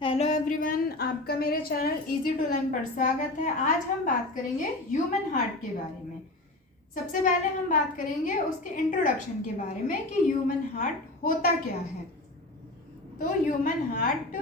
Hello everyone, आपका मेरे channel easy to learn पर स्वागत है। आज हम बात करेंगे ह्यूमन हार्ट के बारे में। सबसे पहले हम बात करेंगे उसके इंट्रोडक्शन के बारे में कि ह्यूमन हार्ट होता क्या है। तो ह्यूमन हार्ट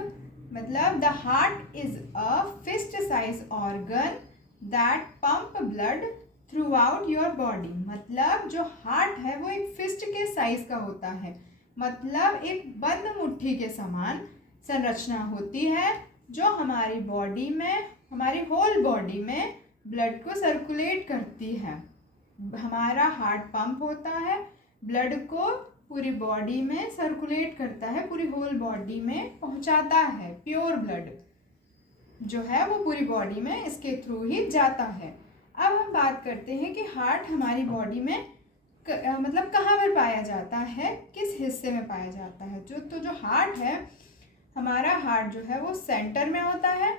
मतलब the heart is a fist size organ that pump blood throughout your body. मतलब जो हार्ट है वो एक फिस्ट के साइज का होता है, मतलब एक बंद मुट्ठी के समान संरचना होती है जो हमारी बॉडी में, हमारी होल बॉडी में ब्लड को सर्कुलेट करती है। हमारा हार्ट पंप होता है, ब्लड को पूरी बॉडी में सर्कुलेट करता है, पूरी होल बॉडी में पहुंचाता है। प्योर ब्लड जो है वो पूरी बॉडी में इसके थ्रू ही जाता है। अब हम बात करते हैं कि हार्ट हमारी बॉडी में मतलब कहाँ पर पाया जाता है, किस हिस्से में पाया जाता है। जो हार्ट है, हमारा हार्ट जो है वो सेंटर में होता है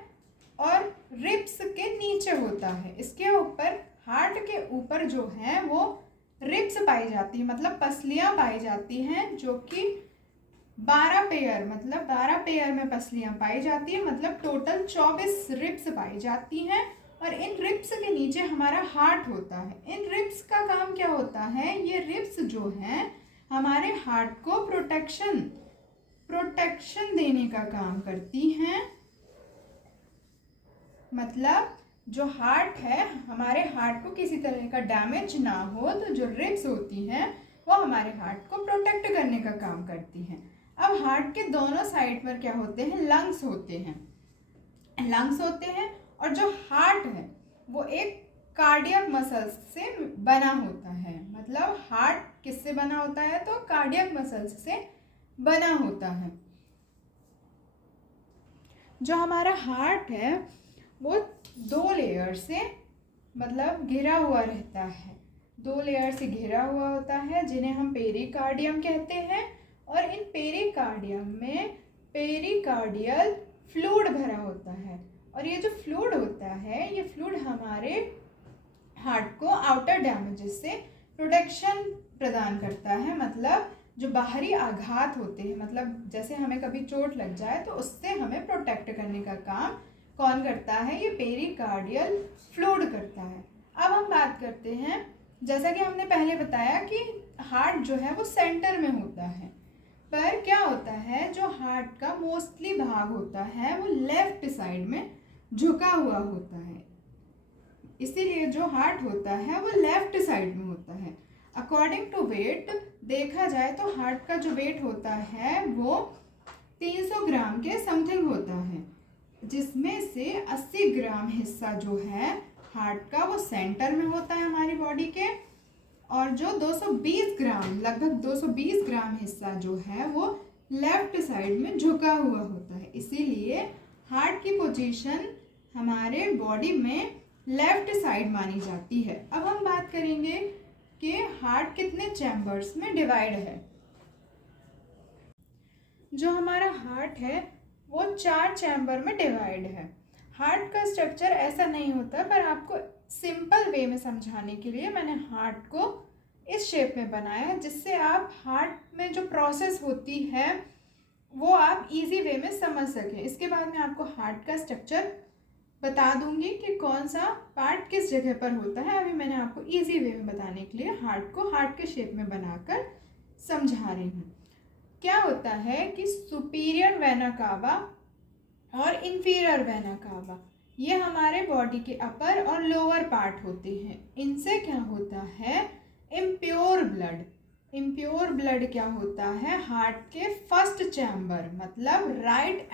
और रिब्स के नीचे होता है। इसके ऊपर, हार्ट के ऊपर जो है वो रिब्स पाई जाती है, मतलब पसलियां पाई जाती हैं, जो कि 12 पेयर, मतलब 12 पेयर में पसलियां पाई जाती है, मतलब टोटल 24 रिब्स पाई जाती हैं। और इन रिब्स के नीचे हमारा हार्ट होता है। इन रिब्स का काम क्या होता है? ये रिब्स जो हैं हमारे हार्ट को प्रोटेक्शन देने का काम करती हैं। मतलब जो हार्ट है, हमारे हार्ट को किसी तरह का डैमेज ना हो, तो जो रिब्स होती हैं वो हमारे हार्ट को प्रोटेक्ट करने का काम करती हैं। अब हार्ट के दोनों साइड पर क्या होते हैं? लंग्स होते हैं। और जो हार्ट है वो एक कार्डियक मसल्स से बना होता है। मतलब हार्ट किससे बना होता है? तो कार्डियक मसल्स से बना होता है। जो हमारा हार्ट है वो 2 लेयर से मतलब घिरा हुआ रहता है। 2 लेयर से घिरा हुआ होता है, जिन्हें हम पेरिकार्डियम कहते हैं। और इन पेरिकार्डियम में पेरिकार्डियल फ्लूइड भरा होता है। और ये जो फ्लूइड होता है, ये फ्लूइड हमारे हार्ट को आउटर डैमेजेस से प्रोटेक्शन प्रदान करता है। मतलब जो बाहरी आघात होते हैं, मतलब जैसे हमें कभी चोट लग जाए तो उससे हमें प्रोटेक्ट करने का काम कौन करता है? ये पेरिकार्डियल फ्लूइड करता है। अब हम बात करते हैं, जैसा कि हमने पहले बताया कि हार्ट जो है वो सेंटर में होता है, पर क्या होता है, जो हार्ट का मोस्टली भाग होता है वो लेफ्ट साइड में झुका हुआ होता है। इसीलिए जो हार्ट होता है वो लेफ्ट साइड में होता है। अकॉर्डिंग टू वेट देखा जाए तो हार्ट का जो वेट होता है वो 300 ग्राम के समथिंग होता है, जिसमें से 80 ग्राम हिस्सा जो है हार्ट का वो सेंटर में होता है हमारी बॉडी के। और जो 220 ग्राम, लगभग 220 ग्राम हिस्सा जो है वो लेफ्ट साइड में झुका हुआ होता है। इसीलिए हार्ट की पोजीशन हमारे बॉडी में लेफ्ट साइड मानी जाती है। अब हम बात करेंगे कि हार्ट कितने चैम्बर्स में डिवाइड है। जो हमारा हार्ट है वो 4 चैम्बर में डिवाइड है। हार्ट का स्ट्रक्चर ऐसा नहीं होता, पर आपको सिंपल वे में समझाने के लिए मैंने हार्ट को इस शेप में बनाया, जिससे आप हार्ट में जो प्रोसेस होती है वो आप इजी वे में समझ सकें। इसके बाद मैं आपको हार्ट का स्ट्रक्चर बता दूंगी कि कौन सा पार्ट किस जगह पर होता है। अभी मैंने आपको इजी वे में बताने के लिए हार्ट को हार्ट के शेप में बनाकर समझा रही हूँ। क्या होता है कि सुपीरियर वेना कावा और इंफीरियर वेना कावा, ये हमारे बॉडी के अपर और लोअर पार्ट होते हैं। इनसे क्या होता है? इम्प्योर ब्लड क्या होता है? हार्ट के फर्स्ट चैम्बर, मतलब राइट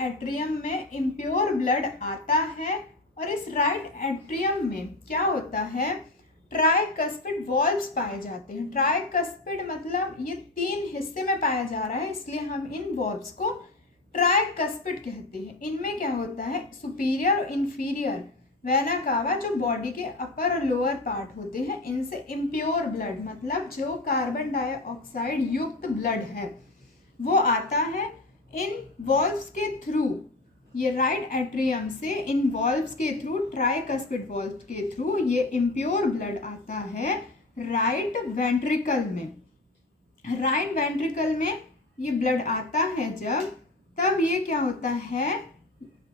एट्रियम में इम्प्योर ब्लड आता है। और इस राइट एट्रियम में क्या होता है? ट्राइकस्पिड वॉल्व्स पाए जाते हैं। ट्राइकस्पिड मतलब ये 3 हिस्से में पाया जा रहा है, इसलिए हम इन वॉल्व्स को ट्राइकस्पिड कहते हैं। इनमें क्या होता है? सुपीरियर और इंफीरियर वेना कावा, जो बॉडी के अपर और लोअर पार्ट होते हैं, इनसे इम्प्योर ब्लड, मतलब जो कार्बन डाइऑक्साइड युक्त ब्लड है वो आता है इन वॉल्व्स के थ्रू। ये राइट एट्रियम से इन वॉल्व्स के थ्रू, ट्राइकस्पिड वॉल्व के थ्रू ये इम्प्योर ब्लड आता है राइट वेंट्रिकल में। ये ब्लड आता है जब तब ये क्या होता है,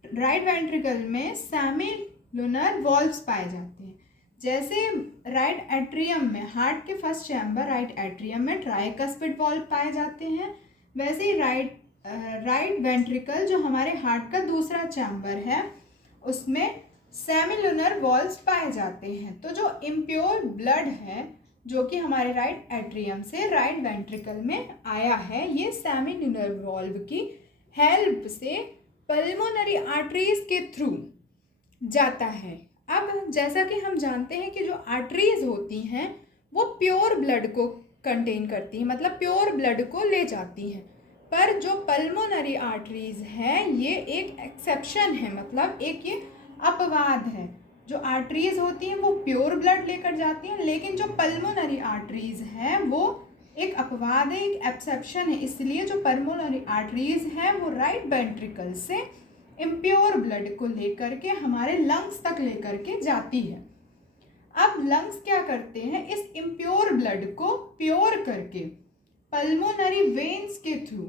राइट वेंट्रिकल में सेमिलुनर वॉल्व्स पाए जाते हैं। जैसे राइट एट्रियम में, हार्ट के फर्स्ट चैम्बर राइट एट्रियम में ट्राइकस्पिड वॉल्व पाए जाते हैं, वैसे ही राइट वेंट्रिकल जो हमारे हार्ट का दूसरा चैम्बर है उसमें सेमिलुनर वॉल्व्स पाए जाते हैं। तो जो इम्प्योर ब्लड है जो कि हमारे राइट एट्रियम से राइट वेंट्रिकल में आया है, ये सेमिलुनर वॉल्व की हेल्प से पल्मोनरी आर्टरीज के थ्रू जाता है। अब जैसा कि हम जानते हैं कि जो आर्टरीज होती हैं वो प्योर ब्लड को कंटेन करती हैं, मतलब प्योर ब्लड को ले जाती हैं, पर जो पल्मोनरी आर्टरीज हैं ये एक एक्सेप्शन है, मतलब एक ये अपवाद है। जो आर्टरीज होती हैं वो प्योर ब्लड लेकर जाती हैं, लेकिन जो पल्मोनरी आर्टरीज हैं वो एक अपवाद है, एक एक्सेप्शन है। इसलिए जो पल्मोनरी आर्टरीज हैं वो राइट वेंट्रिकल से इम्प्योर ब्लड को लेकर के हमारे लंग्स तक लेकर के जाती है। अब लंग्स क्या करते हैं, इस इम्प्योर ब्लड को प्योर करके पल्मोनरी वेन्स के थ्रू,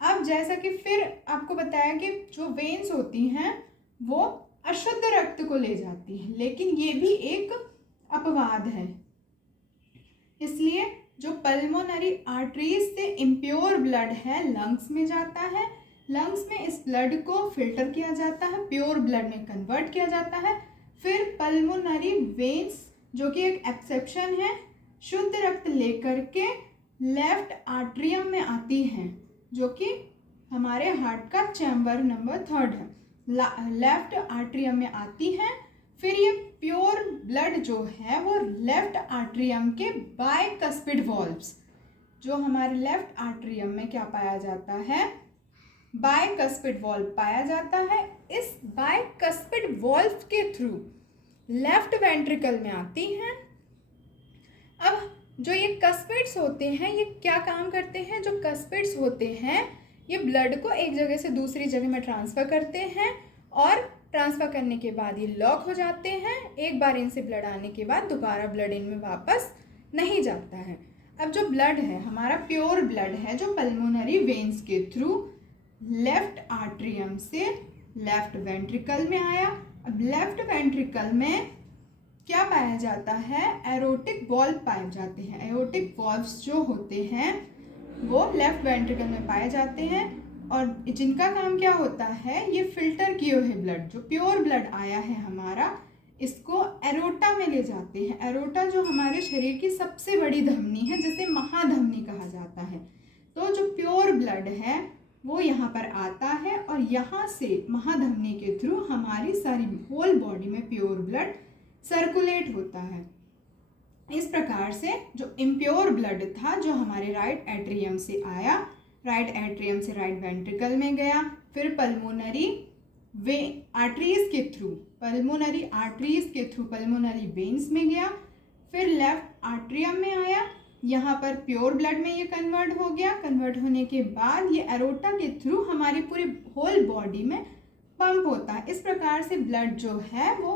अब जैसा कि फिर आपको बताया कि जो वेन्स होती हैं वो अशुद्ध रक्त को ले जाती हैं, लेकिन ये भी एक अपवाद है। इसलिए जो पल्मोनरी आर्टरीज से इम्प्योर ब्लड है लंग्स में जाता है, लंग्स में इस ब्लड को फिल्टर किया जाता है, प्योर ब्लड में कन्वर्ट किया जाता है। फिर पल्मोनरी वेन्स जो कि एक एक्सेप्शन है, शुद्ध रक्त लेकर के लेफ्ट आर्ट्रियम में आती हैं, जो कि हमारे हार्ट का चैम्बर नंबर 3 है, लेफ्ट आर्ट्रियम में आती हैं। फिर ये प्योर ब्लड जो है वो लेफ्ट आर्ट्रियम के बाइकस्पिड वॉल्व्स, जो हमारे लेफ्ट आर्ट्रियम में क्या पाया जाता है, बाइकस्पिड वॉल्व पाया जाता है। इस बाइकस्पिड वॉल्व के थ्रू लेफ्ट वेंट्रिकल में आती हैं। अब जो ये कस्पिड्स होते हैं ये क्या काम करते हैं, जो कस्पिड्स होते हैं ये ब्लड को एक जगह से दूसरी जगह में ट्रांसफ़र करते हैं और ट्रांसफ़र करने के बाद ये लॉक हो जाते हैं। एक बार इनसे ब्लड आने के बाद दोबारा ब्लड इनमें वापस नहीं जाता है। अब जो ब्लड है हमारा प्योर ब्लड है जो पल्मोनरी वेन्स के थ्रू लेफ्ट आर्ट्रियम से लेफ्ट वेंट्रिकल में आया। अब लेफ्ट वेंट्रिकल में क्या पाया जाता है, एरोटिक वॉल्व पाए जाते हैं। एरोटिक वॉल्व्स जो होते हैं वो लेफ्ट वेंट्रिकल में पाए जाते हैं और जिनका काम क्या होता है, ये फिल्टर किए हुए ब्लड, जो प्योर ब्लड आया है हमारा, इसको एरोटा में ले जाते हैं। एरोटा जो हमारे शरीर की सबसे बड़ी धमनी है जिसे महाधमनी कहा जाता है। तो जो प्योर ब्लड है वो यहाँ पर आता है और यहाँ से महाधमनी के थ्रू हमारी सारी होल बॉडी में प्योर ब्लड सर्कुलेट होता है। इस प्रकार से जो इम्प्योर ब्लड था जो हमारे राइट एट्रियम से आया, राइट एट्रियम से राइट वेंट्रिकल में गया, फिर पल्मोनरी आर्टरीज के थ्रू, पल्मोनरी आर्टरीज के थ्रू पल्मोनरी वेन्स में गया, फिर लेफ्ट आर्ट्रियम में आया, यहाँ पर प्योर ब्लड में ये कन्वर्ट हो गया। कन्वर्ट होने के बाद ये एरोटा के थ्रू हमारी पूरी होल बॉडी में पंप होता है। इस प्रकार से ब्लड जो है वो,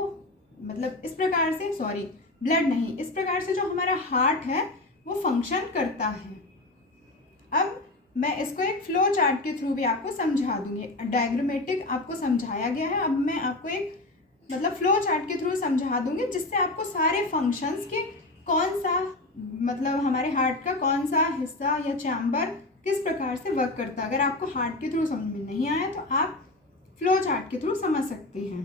मतलब इस प्रकार से, सॉरी ब्लड नहीं, इस प्रकार से जो हमारा हार्ट है वो फंक्शन करता है। अब मैं इसको एक फ्लो चार्ट के थ्रू भी आपको समझा दूंगी। डायग्रामेटिक आपको समझाया गया है, अब मैं आपको एक मतलब फ्लो चार्ट के थ्रू समझा दूंगी जिससे आपको सारे फंक्शंस के कौन सा, मतलब हमारे हार्ट का कौन सा हिस्सा या चैम्बर किस प्रकार से वर्क करता है। अगर आपको हार्ट के थ्रू समझ में नहीं आया तो आप फ्लो चार्ट के थ्रू समझ सकते हैं।